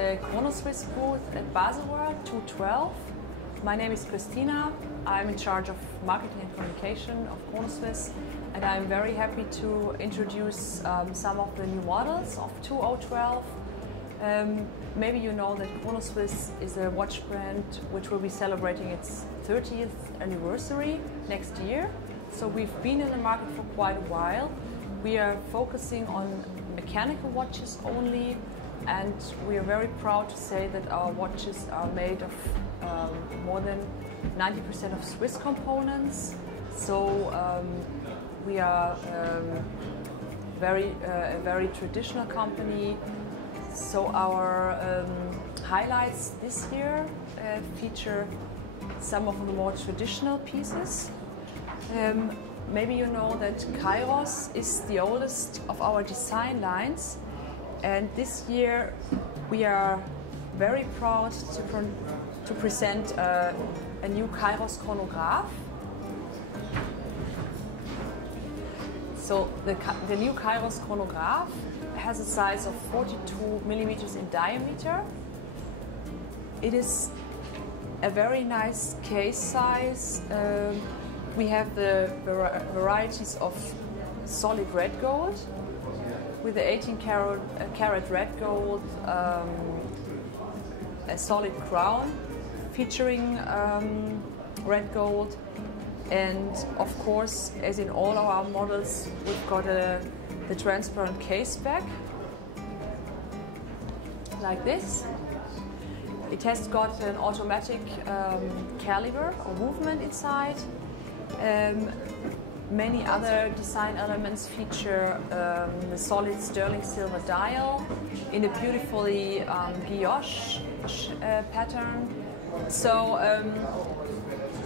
the Chronoswiss booth at BaselWorld 212. My name is Christina. I'm in charge of marketing and communication of Chronoswiss, and I'm very happy to introduce some of the new models of 2012. Maybe you know that Chronoswiss is a watch brand which will be celebrating its 30th anniversary next year. So we've been in the market for quite a while. We are focusing on mechanical watches only, and we are very proud to say that our watches are made of more than 90% of Swiss components. So we are a very traditional company. So our highlights this year feature some of the more traditional pieces. Maybe you know that Kairos is the oldest of our design lines, and this year we are very proud to present a new Kairos chronograph. So the new Kairos chronograph has a size of 42 millimeters in diameter. It is a very nice case size. We have the varieties of solid red gold with the 18 karat red gold, a solid crown featuring red gold, and of course, as in all of our models, we've got the transparent case back like this. It has got an automatic caliber or movement inside. Many other design elements feature the solid sterling silver dial in a beautifully guilloche pattern. So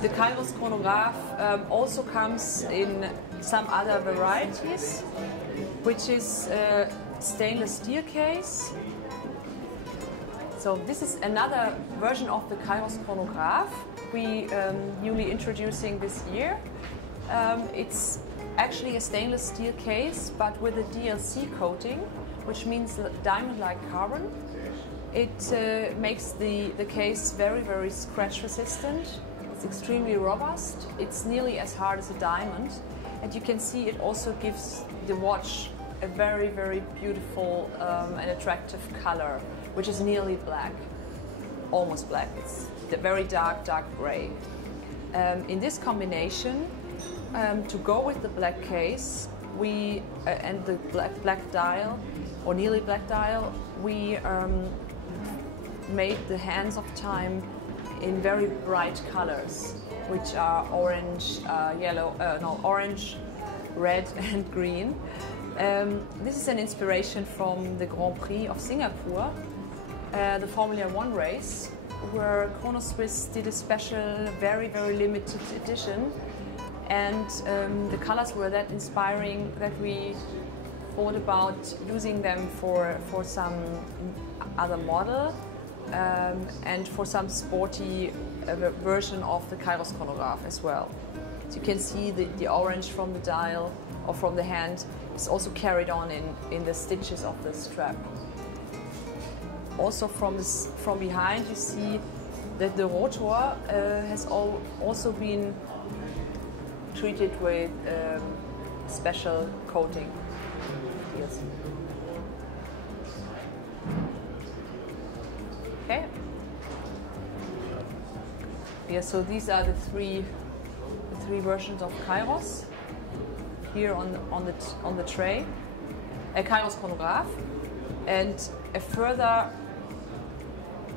the Kairos chronograph also comes in some other varieties, which is a stainless steel case. So this is another version of the Kairos chronograph we newly introducing this year. It's actually a stainless steel case, but with a DLC coating, which means diamond-like carbon. It makes the case very scratch resistant. It's extremely robust. It's nearly as hard as a diamond, and you can see it also gives the watch a very beautiful and attractive color, which is nearly black, almost black. It's the very dark gray. In this combination, to go with the black case, and the black dial, or nearly black dial, we made the hands of time in very bright colors, which are orange, orange, red, and green. This is an inspiration from the Grand Prix of Singapore, the Formula One race, where Chronoswiss did a special, very limited edition, and the colors were that inspiring that we thought about using them for some other model and for some sporty version of the Kairos chronograph as well. So you can see the orange from the dial or from the hand is also carried on in the stitches of the strap. Also from behind you see that the rotor has also been treated with special coating. Yes. Okay. Yeah, so these are the three versions of Kairos here on the tray. A Kairos chronograph, and a further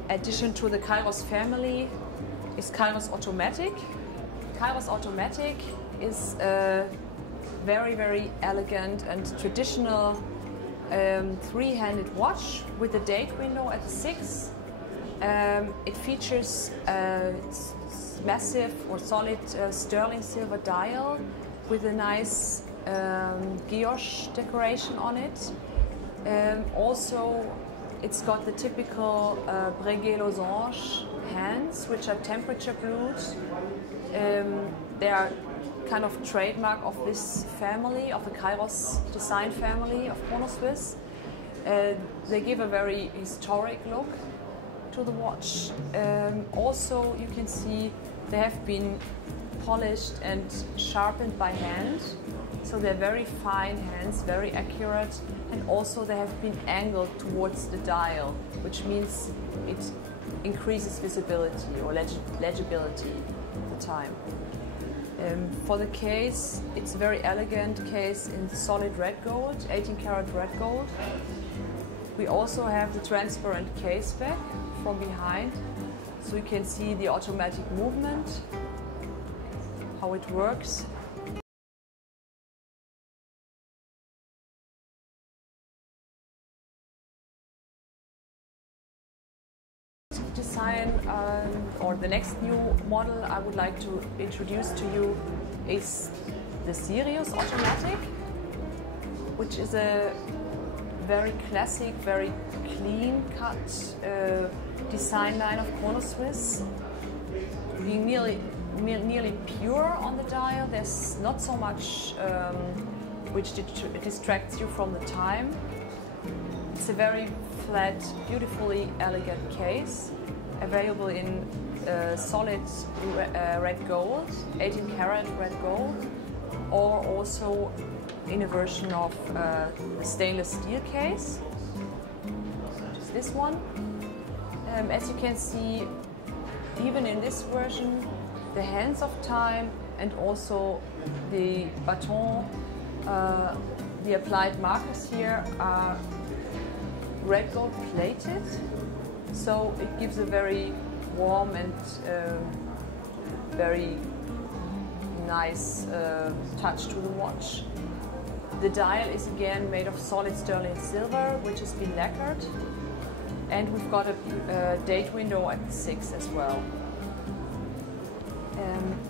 addition to the Kairos family is Kairos Automatic. Kairos Automatic is a very elegant and traditional three-handed watch with a date window at the 6. It features a massive or solid sterling silver dial with a nice guilloche decoration on it. Also, it's got the typical Breguet losange hands, which are temperature blued. They are kind of trademark of this family, of the Kairos design family of Chronoswiss. They give a very historic look to the watch. Also, you can see they have been polished and sharpened by hand, so they're very fine hands, very accurate, and also they have been angled towards the dial, which means it increases visibility or legibility of the time. For the case, it's a very elegant case in solid red gold, 18 karat red gold. We also have the transparent case back from behind, so you can see the automatic movement, how it works. Design or the next new model I would like to introduce to you is the Sirius Automatic, which is a very classic, very clean cut design line of Chronoswiss, being nearly pure on the dial. There's not so much which distracts you from the time. It's a very flat, beautifully elegant case, available in solid red gold, 18 karat red gold, or also in a version of the stainless steel case, which is this one. As you can see, even in this version, the hands of time and also the baton, the applied markers here are red gold plated, so it gives a very warm and very nice touch to the watch. The dial is again made of solid sterling silver, which has been lacquered, and we've got a date window at 6 as well.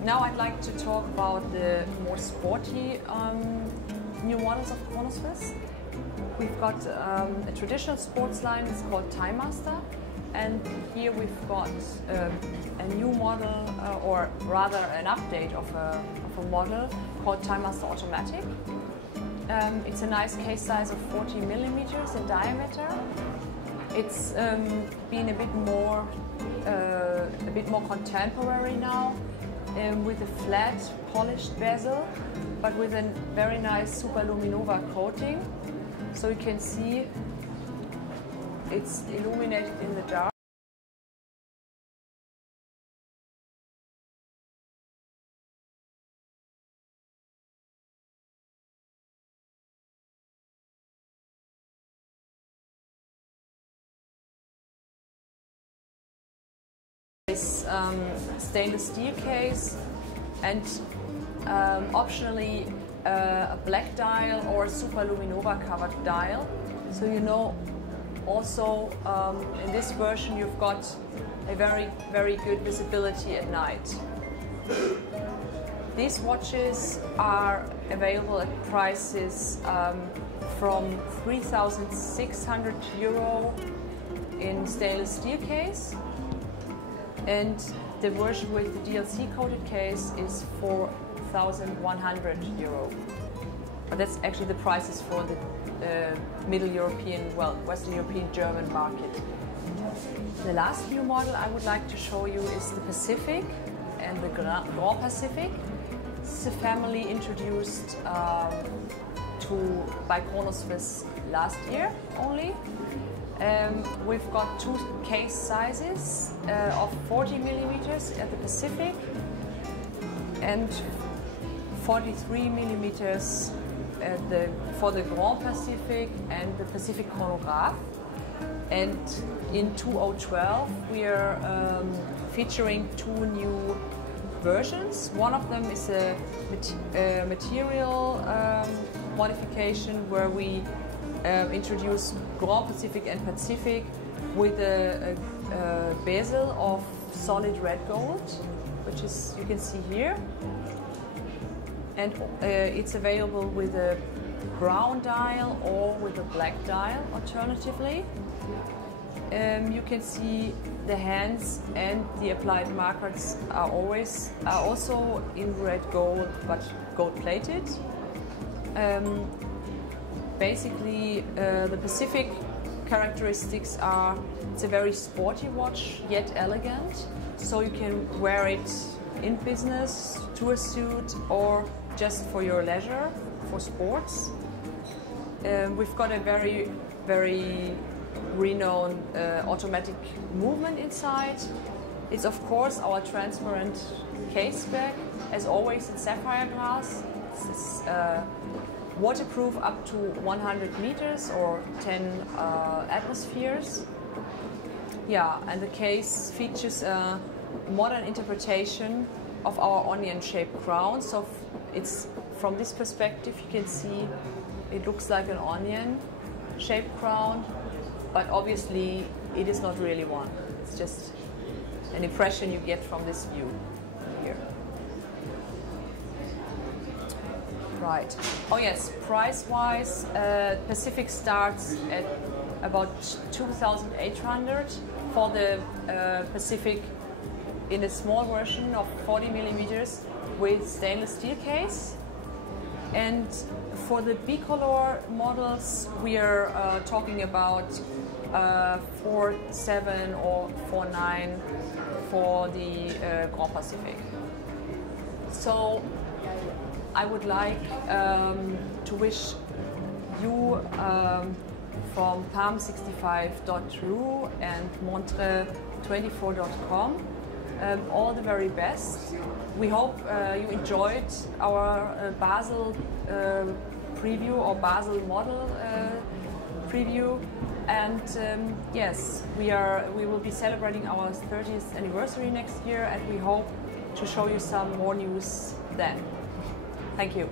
Now I'd like to talk about the more sporty new models of Chronoswiss. We've got a traditional sports line, it's called Time Master, and here we've got a new model, or rather an update of a model called Time Master Automatic. It's a nice case size of 40 millimeters in diameter. It's been a bit more contemporary now, with a flat polished bezel, but with a very nice superluminova coating. So you can see it's illuminated in the dark. This stainless steel case, and optionally a black dial or a superluminova covered dial. So you know, also in this version you've got a very good visibility at night. These watches are available at prices from 3,600 euro in stainless steel case, and the version with the DLC coated case is 4,100 euro. But that's actually the prices for the Middle European, well, Western European German market. The last new model I would like to show you is the Pacific and the Grand Pacific. This is a family introduced by Chronoswiss last year only. We've got two case sizes of 40 millimeters at the Pacific and 43 millimeters for the Grand Pacific and the Pacific Chronograph. And in 2012 we are featuring two new versions. One of them is a material modification where we introduce Grand Pacific and Pacific with a bezel of solid red gold, which is, you can see here, and it's available with a brown dial or with a black dial alternatively. You can see the hands and the applied markers are also in red gold, but gold plated. Basically, the Pacific characteristics are it's a very sporty watch, yet elegant. So you can wear it in business, to a suit, or just for your leisure, for sports. We've got a very, very renowned automatic movement inside. It's of course our transparent case back, as always in sapphire glass. It's waterproof up to 100 meters or 10 atmospheres. Yeah, and the case features a modern interpretation of our onion-shaped crown. So it's from this perspective you can see it looks like an onion-shaped crown, but obviously it is not really one. It's just an impression you get from this view here. Right. Oh yes, price-wise, Pacific starts at about 2,800 for the Pacific in a small version of 40 millimeters with stainless steel case. And for the bicolor models, we are talking about 4.7 or 4.9 for the Grand Pacific. So I would like to wish you from palm65.ru and montre24.com all the very best. We hope you enjoyed our Basel preview or Basel model preview, and yes, we will be celebrating our 30th anniversary next year, and we hope to show you some more news then. Thank you.